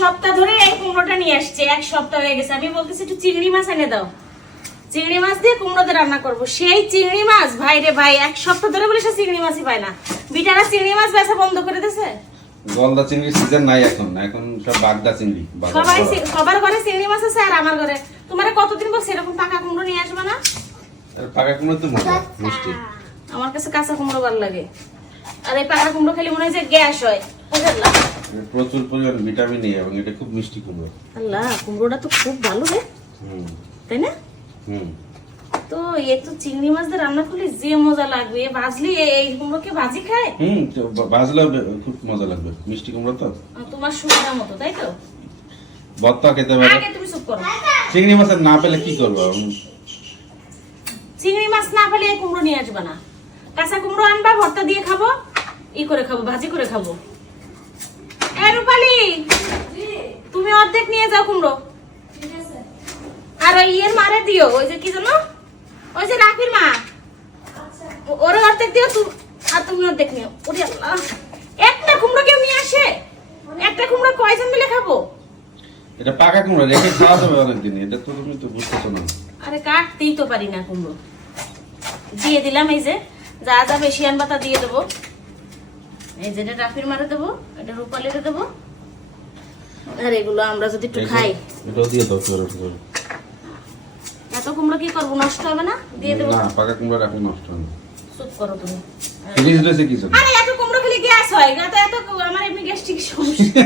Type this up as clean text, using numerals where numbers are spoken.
সপ্তাহ ধরে এই কুমড়োটা নিয়ে আসছে, এক সপ্তাহ হয়ে গেছে। আমি বলতেছি একটু চিংড়ি মাছ এনে দাও, চিংড়ি মাছ দিয়ে কুমড়োতে রান্না করব। সেই চিংড়ি মাছ ভাই রে ভাই, এক সপ্তাহ ধরে বলে সে চিংড়ি মাছই পায় না। বিটারা চিংড়ি মাছ বেচা বন্ধ করে দিয়েছে। গলদা চিংড়ির সিজন নাই এখন, এখন সব বাগদা চিংড়ি। সবার ঘরে চিংড়ি মাছ আছে আর আমার ঘরে। তোমারে কতদিন বলছি এরকম পাকা কুমড়ো নিয়ে আসবে না? আর পাকা কুমড়ো তো মজা মিষ্টি। আমার কাছে কাঁচা কুমড়ো ভালো লাগে, আর এই পাকা কুমড়ো খেলে মনে হয় যে গ্যাস হয়। বুঝলা, প্রচুর পরিমাণ ভিটামিন এ এবং এটা খুব মিষ্টি কুমড়ো। আল্লাহ, কুমড়োটা তো খুব ভালো রে, তাই না? তো এ তো চিংড়ি মাছ দিয়ে রান্না করলে যে মজা লাগবে, ভাজলি এই কুমড়োকে ভাজি খায়। ভাজলে খুব মজা লাগবে, মিষ্টি কুমড়ো তো। তোমার সুবিধা মতো, তাই তো? ভর্তা খেতে পারে। আগে তুমি চুপ করো। চিংড়ি মাছ না পেলে কি করবো? চিংড়ি মাছ না পেলে এই কুমড়ো নিয়ে আসবে না। কাঁচা কুমড়ো আনবা, ভর্তা দিয়ে খাবো, ই করে খাবো, ভাজি করে খাবো। এ রূপালী, তুমি অর্ধেক নিয়ে যাও কুমড়ো, আর ওই ইয়ের মারে দিও, ওই যে কি জানো, ওই যে রাফির মা, ওরে অর্ধেক দিও, আর তুমি অর্ধেক নিও। ওরে আল্লাহ, একটা কুমড়ো কেউ নিয়ে আসে? একটা কুমড়ো কয়জন মিলে খাবো? এটা পাকা কুমড়ো, রেখে খাওয়া যাবে অনেকদিন। এটা তো তুমি তো বুঝতেছো না। আরে কাটতেই তো পারি না কুমড়ো। দিয়ে দিলাম, এই যে যা যা বেশি আনবা তা দিয়ে দেবো। এই যে এটা রাফির মারে দেবো, এটা রূপালিতে দেবো, আর এগুলো আমরা যদি একটু খাই। এটাও দিয়ে দাও। এত কুমড়ো কি করবো, নষ্ট হবে না? দিয়ে দেবো। না, পাকা কুমড়ো এখন নষ্ট হবে না। চুপ করো তুমি। ফ্রিজ রয়েছে কি জন্য? আরে এত কুমড়ো খেলে গ্যাস হয় না তো, এত আমার এমনি গ্যাস্ট্রিক সমস্যা।